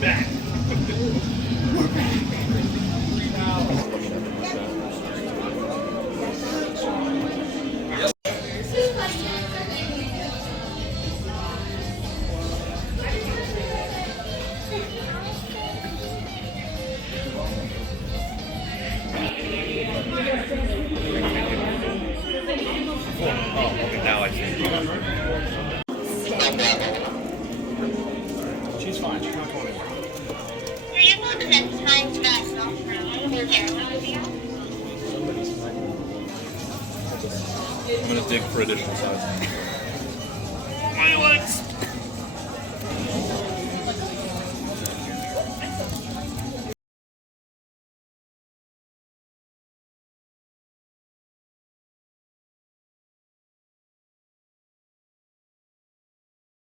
back. We're back. Oh, okay, now I see. She's fine. She's not going anywhere. Are you able to send times fast off for I'm gonna dig for additional size. My legs!